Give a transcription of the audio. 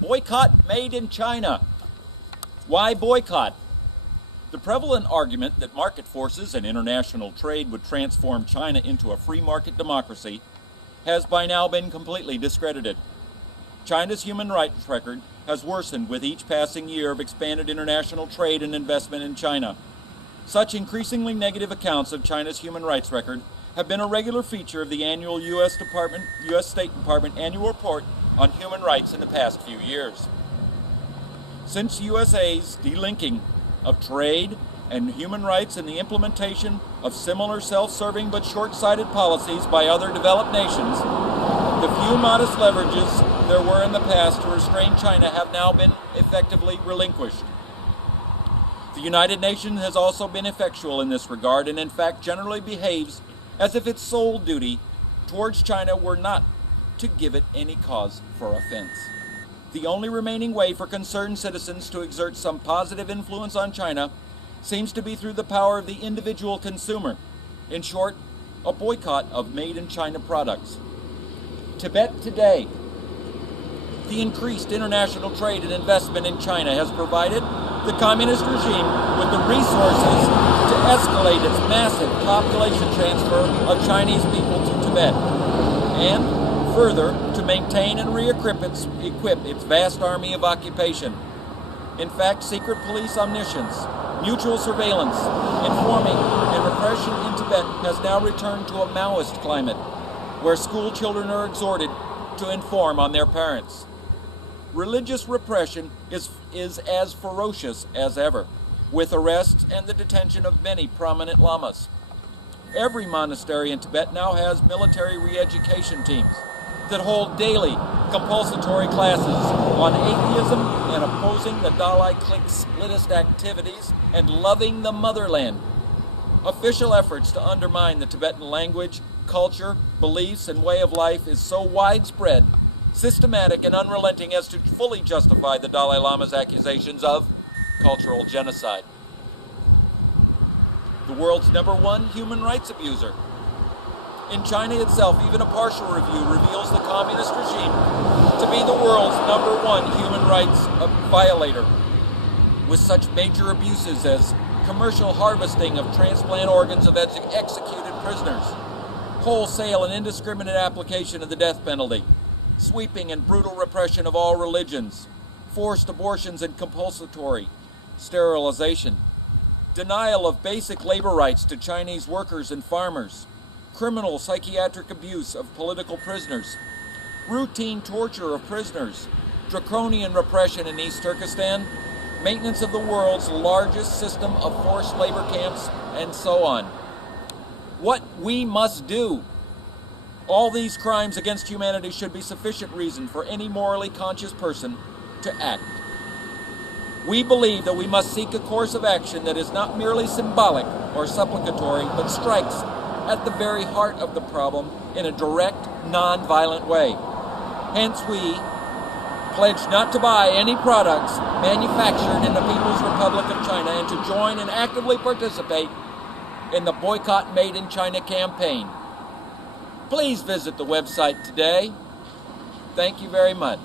Boycott made in China. Why boycott? The prevalent argument that market forces and international trade would transform China into a free market democracy has by now been completely discredited. China's human rights record has worsened with each passing year of expanded international trade and investment in China. Such increasingly negative accounts of China's human rights record have been a regular feature of the annual U.S. State Department annual report on human rights in the past few years. Since USA's delinking of trade and human rights and the implementation of similar self-serving but short-sighted policies by other developed nations, the few modest leverages there were in the past to restrain China have now been effectively relinquished. The United Nations has also been effectual in this regard and in fact generally behaves as if its sole duty towards China were not to give it any cause for offense. The only remaining way for concerned citizens to exert some positive influence on China seems to be through the power of the individual consumer. In short, a boycott of made-in-China products. Tibet today. The increased international trade and investment in China has provided the communist regime with the resources to escalate its massive population transfer of Chinese people to Tibet, and further, to maintain and re-equip its vast army of occupation. In fact, secret police omniscience, mutual surveillance, informing, and repression in Tibet has now returned to a Maoist climate, where school children are exhorted to inform on their parents. Religious repression is as ferocious as ever, with arrests and the detention of many prominent lamas. Every monastery in Tibet now has military re-education teams that hold daily compulsory classes on atheism and opposing the Dalai clique's splittist activities and loving the motherland. Official efforts to undermine the Tibetan language, culture, beliefs, and way of life is so widespread, systematic, and unrelenting as to fully justify the Dalai Lama's accusations of cultural genocide. The world's #1 human rights abuser. In China itself, even a partial review reveals the communist regime to be the world's #1 human rights violator, with such major abuses as commercial harvesting of transplant organs of executed prisoners, wholesale and indiscriminate application of the death penalty, sweeping and brutal repression of all religions, forced abortions and compulsory sterilization, denial of basic labor rights to Chinese workers and farmers, criminal psychiatric abuse of political prisoners, routine torture of prisoners, draconian repression in East Turkestan, maintenance of the world's largest system of forced labor camps, and so on. What we must do. All these crimes against humanity should be sufficient reason for any morally conscious person to act. We believe that we must seek a course of action that is not merely symbolic or supplicatory, but strikes at the very heart of the problem in a direct, non-violent way. Hence we pledge not to buy any products manufactured in the People's Republic of China and to join and actively participate in the Boycott Made in China campaign. Please visit the website today. Thank you very much.